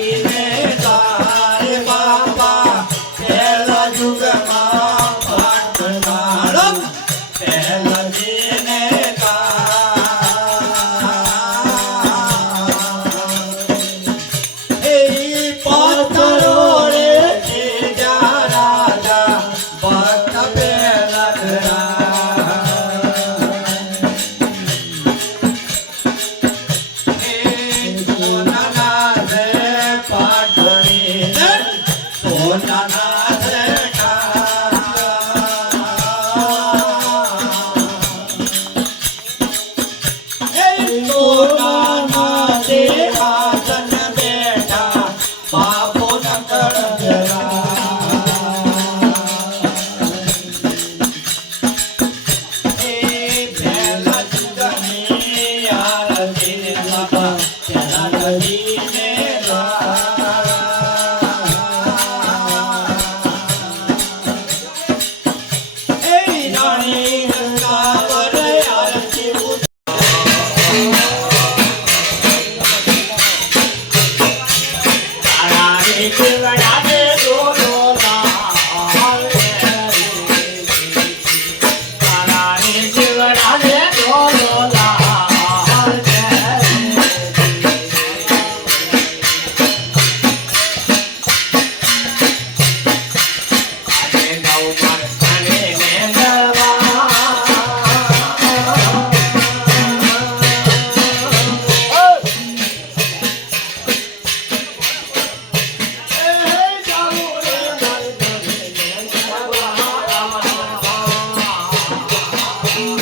Amen.